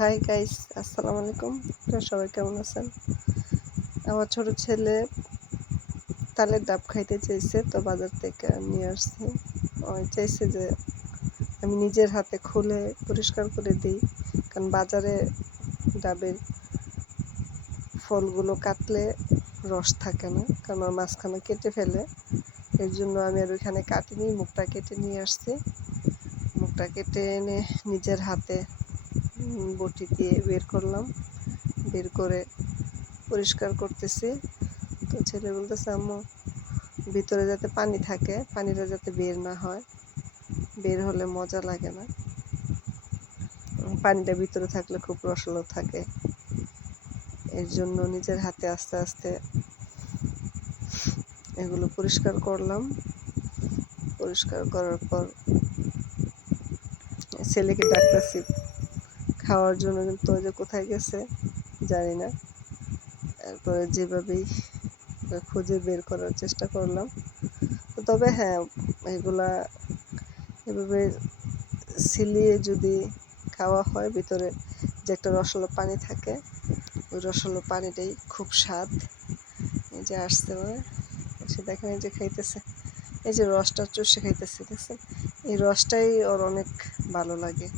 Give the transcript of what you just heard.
Hi guys, আসসালামু আলাইকুম। আপনারা সবাই কেমন আছেন? আমার ছোট ছেলে তালের ডাব খাইতে চাইছে, তো বাজার থেকে নিয়ে আসছি। চাইছে যে আমি নিজের হাতে খুলে পরিষ্কার করে দিই, কারণ বাজারে ডাবের ফলগুলো কাটলে রস থাকে না, কারণ ওর মাঝখানে কেটে ফেলে। এর জন্য আমি আর ওইখানে কাটিনি, মুখটা কেটে নিয়ে আসছি। মুখটা কেটে এনে নিজের হাতে বটি দিয়ে বের করলাম, বের করে পরিষ্কার করতেছি। তো ছেলে বলতেছে, আম্মু ভিতরে যাতে পানি থাকে, পানিটা যাতে বের না হয়, বের হলে মজা লাগে না, পানিটা ভিতরে থাকলে খুব রসালো থাকে। এর জন্য নিজের হাতে আস্তে আস্তে এগুলো পরিষ্কার করলাম। পরিষ্কার করার পর ছেলেকে ডাকতেছি খাওয়ার জন্য, কিন্তু ওই যে কোথায় গেছে জানি না। তারপরে যেভাবেই খুঁজে বের করার চেষ্টা করলাম। তবে হ্যাঁ, এগুলা এভাবে ছিলিয়ে যদি খাওয়া হয়, ভিতরে যে একটা রসালো পানি থাকে, ওই রসালো পানিটাই খুব স্বাদ। এই যে আসছে সে, দেখেন এই যে খাইতেছে, এই যে রসটা চুষে খাইতেছে, দেখছেন? এই রসটাই ওর অনেক ভালো লাগে।